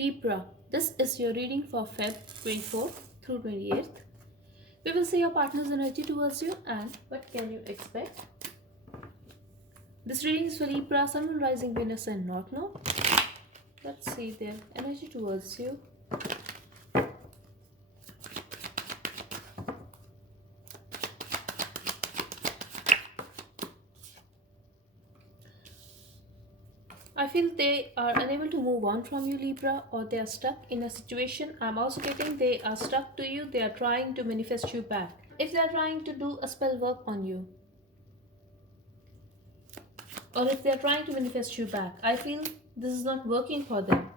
Libra, this is your reading for Feb 24th through 28th. We will see your partner's energy towards you and what can you expect. This reading is for Libra, Sun, Moon, Rising, Venus and North Node. Let's see their energy towards you. I feel they are unable to move on from you, Libra, or they are stuck in a situation. I'm also getting they are stuck to you. They are trying to manifest you back. If they are trying to do a spell work on you, or if they are trying to manifest you back, I feel this is not working for them.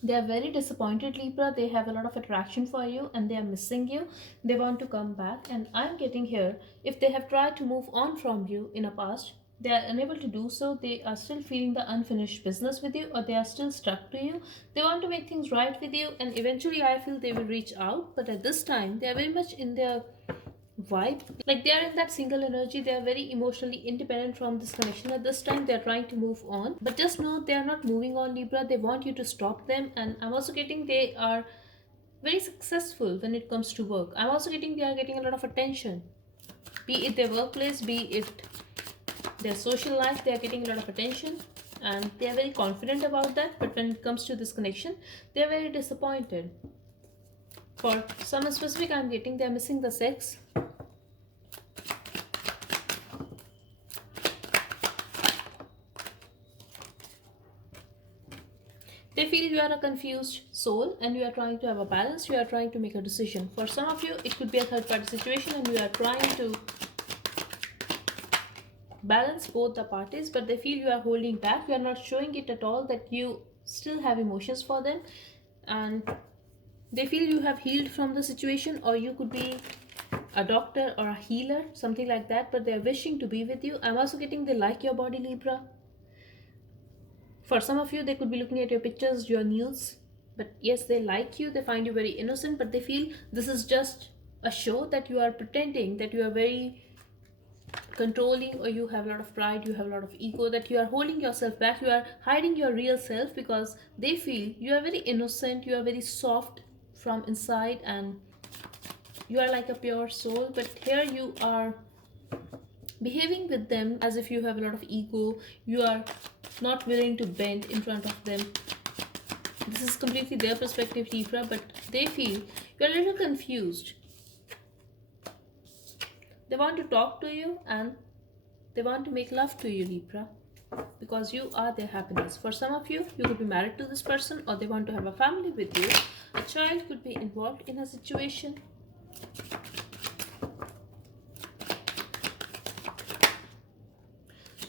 They are very disappointed, Libra. They have a lot of attraction for you and they are missing you. They want to come back, and I'm getting here, if they have tried to move on from you in a past, they are unable to do so. They are still feeling the unfinished business with you, or they are still stuck to you. They want to make things right with you, and eventually I feel they will reach out, but at this time they are very much in their vibe, like they are in that single energy. They are very emotionally independent from this connection. At this time they are trying to move on, but just know they are not moving on, Libra. They want you to stop them. And I'm also getting they are very successful when it comes to work. I'm also getting they are getting a lot of attention, be it their workplace, be it their social life. They are getting a lot of attention and they are very confident about that, but when it comes to this connection they are very disappointed. For some specific, I'm getting they are missing the sex. They feel you are a confused soul and you are trying to have a balance. You are trying to make a decision. For some of you, it could be a third party situation and you are trying to balance both the parties, but they feel you are holding back. You are not showing it at all that you still have emotions for them, and they feel you have healed from the situation, or you could be a doctor or a healer, something like that, but they are wishing to be with you. I'm also getting they like your body, Libra. For some of you, they could be looking at your pictures, your news, but yes, they like you. They find you very innocent, but they feel this is just a show, that you are pretending that you are very controlling, or you have a lot of pride, you have a lot of ego, that you are holding yourself back, you are hiding your real self, because they feel you are very innocent, you are very soft from inside, and you are like a pure soul. But here you are behaving with them as if you have a lot of ego. You are not willing to bend in front of them. This is completely their perspective, Libra, but they feel you're a little confused. They want to talk to you and they want to make love to you, Libra, because you are their happiness. For some of you, you could be married to this person, or they want to have a family with you. A child could be involved in a situation.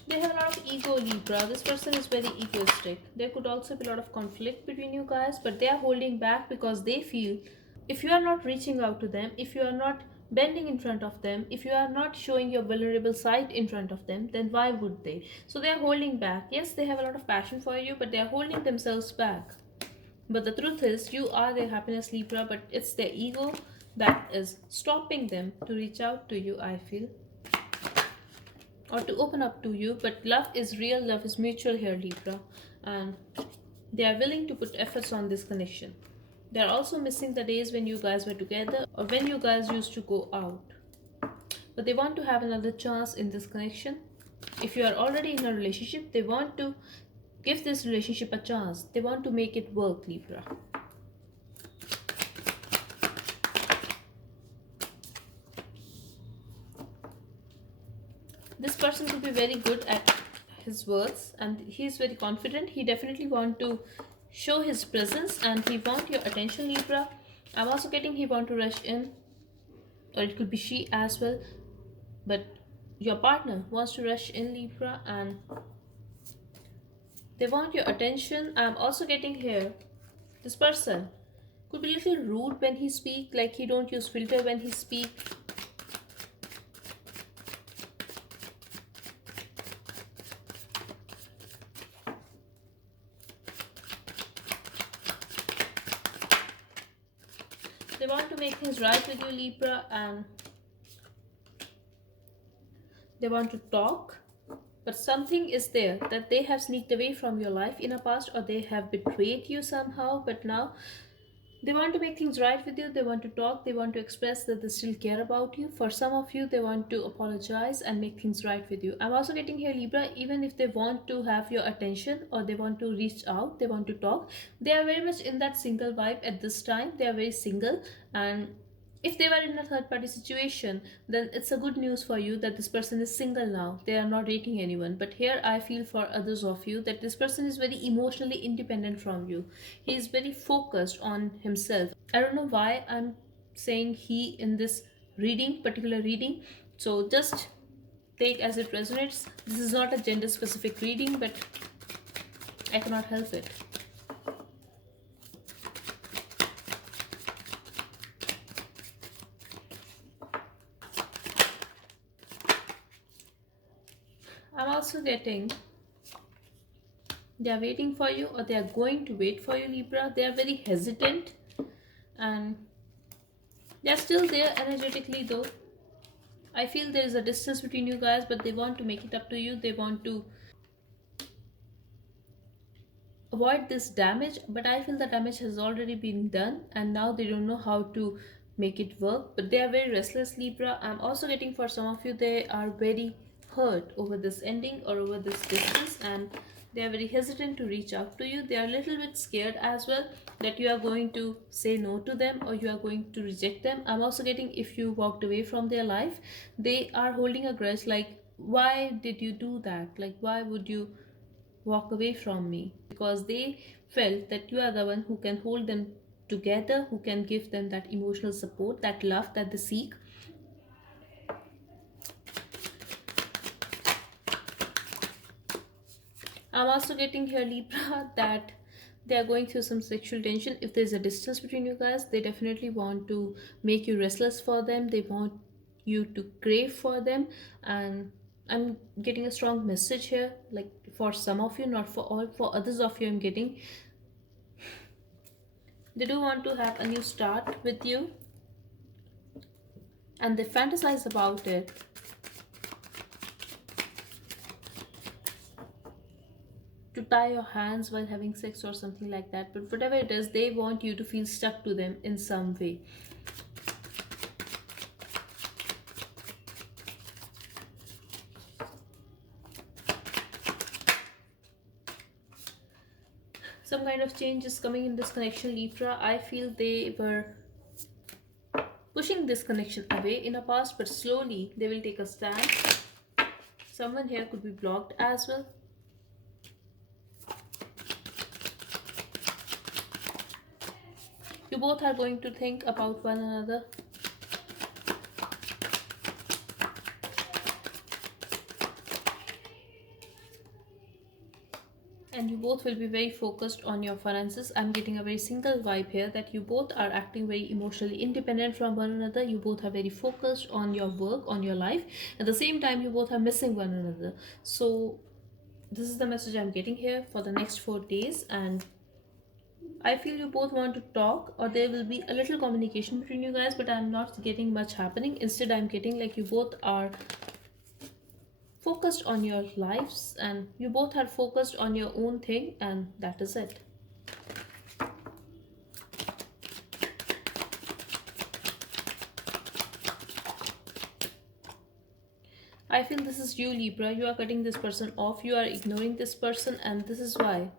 They have a lot of ego, Libra. This person is very egoistic. There could also be a lot of conflict between you guys, but they are holding back because they feel if you are not reaching out to them, if you are not bending in front of them, if you are not showing your vulnerable side in front of them, then why would they? So they are holding back. Yes, they have a lot of passion for you, but they are holding themselves back. But the truth is, you are their happiness, Libra, but it's their ego that is stopping them to reach out to you, I feel, or to open up to you. But love is real, love is mutual here, Libra, and they are willing to put efforts on this connection. They are also missing the days when you guys were together, or when you guys used to go out, but they want to have another chance in this connection. If you are already in a relationship, they want to give this relationship a chance. They want to make it work, Libra. This person could be very good at his words and he is very confident. He definitely want to show his presence and he want your attention, Libra. I'm also getting he want to rush in, or it could be she as well, but your partner wants to rush in, Libra, and they want your attention. I'm also getting here this person could be a little rude when he speak, like he don't use filter when he speak. They want to make things right with you, Libra, and They want to talk, but something is there that they have sneaked away from your life in the past, or they have betrayed you somehow, but now they want to make things right with you. They want to talk. They want to express that they still care about you. For some of you, they want to apologize and make things right with you. I'm also getting here, Libra, even if they want to have your attention or they want to reach out, they want to talk, they are very much in that single vibe at this time. They are very single, and if they were in a third party situation, then it's a good news for you that this person is single now. They are not dating anyone. But here I feel for others of you that this person is very emotionally independent from you. He is very focused on himself. I don't know why I'm saying he in this particular reading. So just take as it resonates. This is not a gender specific reading, but I cannot help it. I'm also getting they are waiting for you, or they are going to wait for you, Libra. They are very hesitant, and they are still there energetically though. I feel there is a distance between you guys, but they want to make it up to you. They want to avoid this damage, but I feel the damage has already been done, and now they don't know how to make it work. But they are very restless, Libra. I'm also getting for some of you, they are very hurt over this ending or over this distance, and they are very hesitant to reach out to you. They are a little bit scared as well that you are going to say no to them or you are going to reject them. I'm also getting if you walked away from their life, they are holding a grudge, like why did you do that, like why would you walk away from me, because they felt that you are the one who can hold them together, who can give them that emotional support, that love that they seek. I'm also getting here, Libra, that they are going through some sexual tension. If there's a distance between you guys, they definitely want to make you restless for them. They want you to crave for them. And I'm getting a strong message here, like for some of you, not for all. For others of you, I'm getting they do want to have a new start with you, and they fantasize about it. To tie your hands while having sex or something like that, but whatever it is, they want you to feel stuck to them in some way. Some kind of change is coming in this connection, Libra. I feel they were pushing this connection away in the past, but slowly they will take a stand. Someone here could be blocked as well. You both are going to think about one another. And you both will be very focused on your finances. I'm getting a very single vibe here that you both are acting very emotionally independent from one another. You both are very focused on your work, on your life. At the same time, you both are missing one another. So this is the message I'm getting here for the next 4 days, and I feel you both want to talk, or there will be a little communication between you guys, but I'm not getting much happening. Instead, I'm getting like you both are focused on your lives, and you both are focused on your own thing, and that is it. I feel this is you, Libra. You are cutting this person off, you are ignoring this person, and this is why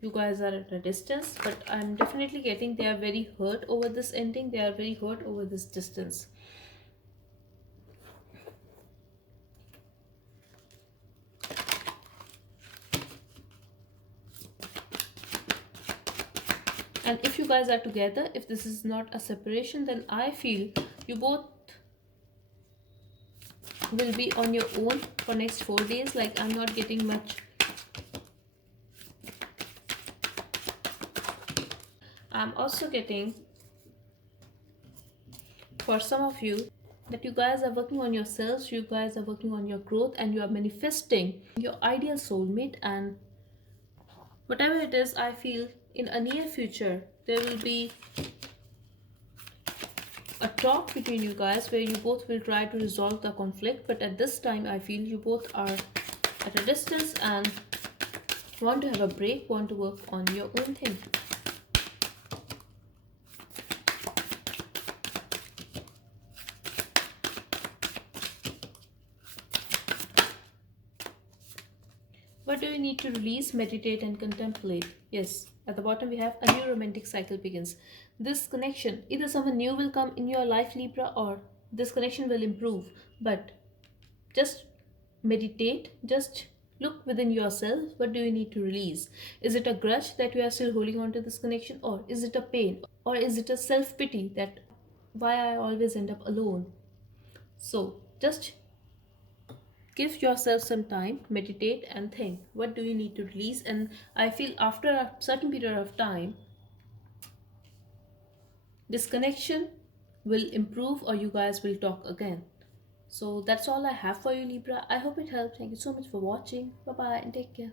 you guys are at a distance. But I'm definitely getting they are very hurt over this ending. They are very hurt over this distance. And if you guys are together, if this is not a separation, then I feel you both will be on your own for next 4 days. Like I'm not getting much. I'm also getting for some of you that you guys are working on yourselves, you guys are working on your growth, and you are manifesting your ideal soulmate. And whatever it is, I feel in a near future there will be a talk between you guys where you both will try to resolve the conflict, but at this time I feel you both are at a distance and want to have a break, want to work on your own thing. What do you need to release, meditate, and contemplate? Yes, at the bottom we have a new romantic cycle begins. This connection, either someone new will come in your life, Libra, or this connection will improve. But just meditate, just look within yourself. What do you need to release? Is it a grudge that you are still holding on to this connection, or is it a pain, or is it a self pity that why I always end up alone? So just give yourself some time, meditate, and think what do you need to release. And I feel after a certain period of time, this connection will improve or you guys will talk again. So that's all I have for you, Libra. I hope it helped. Thank you so much for watching. Bye bye and take care.